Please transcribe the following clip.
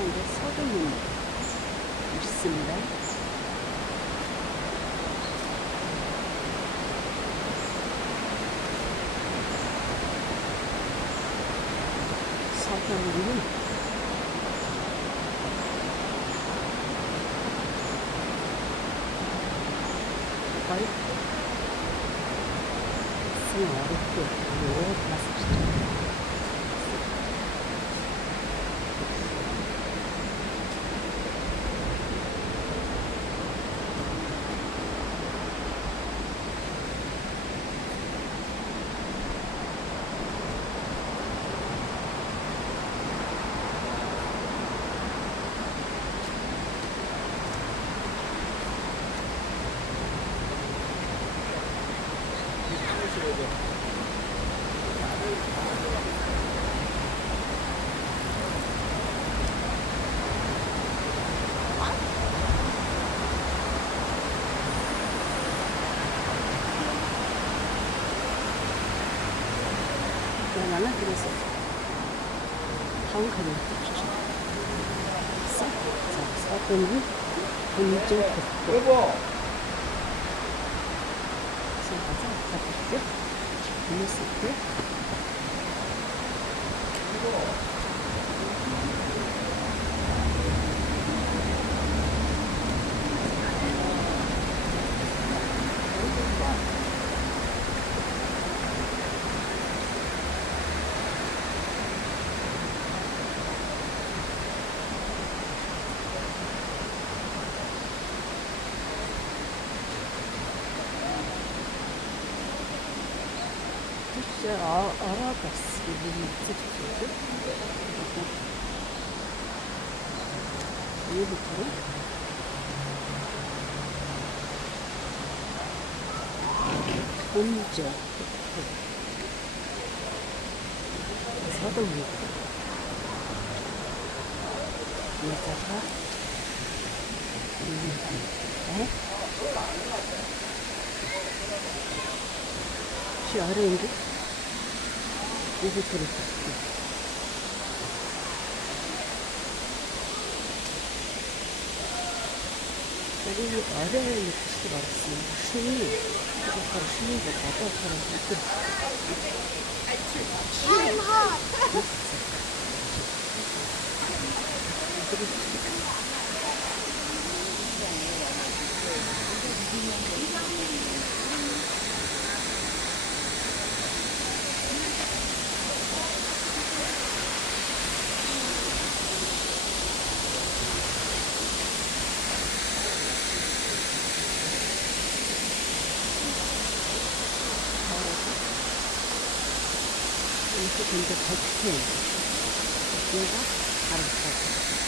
이제 서대문 있습니다. 서대문은 거의 어렵게 봤습니다. 나는 그래서 다음 카드를 주죠. 자, 서대문 본정국도. 여보. 가자, 가볼게요. 보냈을게요. 진짜 알아봤어. 얘부터 본저 서동이 여자가 저 아래인데 얘부터를 볼게요. 여기 아래에 놓치지 말았습니다. 춤이 바로 춤인데 이렇게 된게 100펜. 얘가 다른 거.